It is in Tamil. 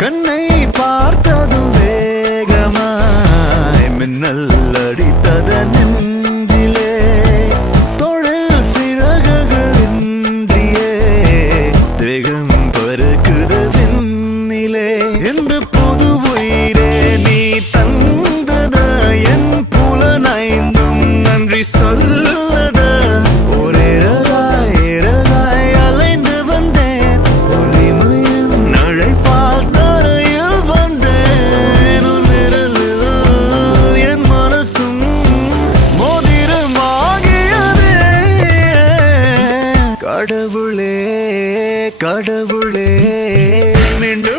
கண்ணை பார்த்ததும் வேகமாய் மின்னல் அடித்தத நெஞ்சிலே தொழில் சிறகுகள் இன்றியே தேகம் பறக்குது விண்ணிலே இந்த புது உயிரே நீ தந்தத என் புலனைந்தும் நன்றி சொல்லத ஒரே ரகாய் அலைந்து வந்தேன் ஒளிமையின் நழைப்பால் தரையில் வந்தேன் உன் விரலில் என் மனசும் மோதிரமாகியதே கடவுளே கடவுளே நின்று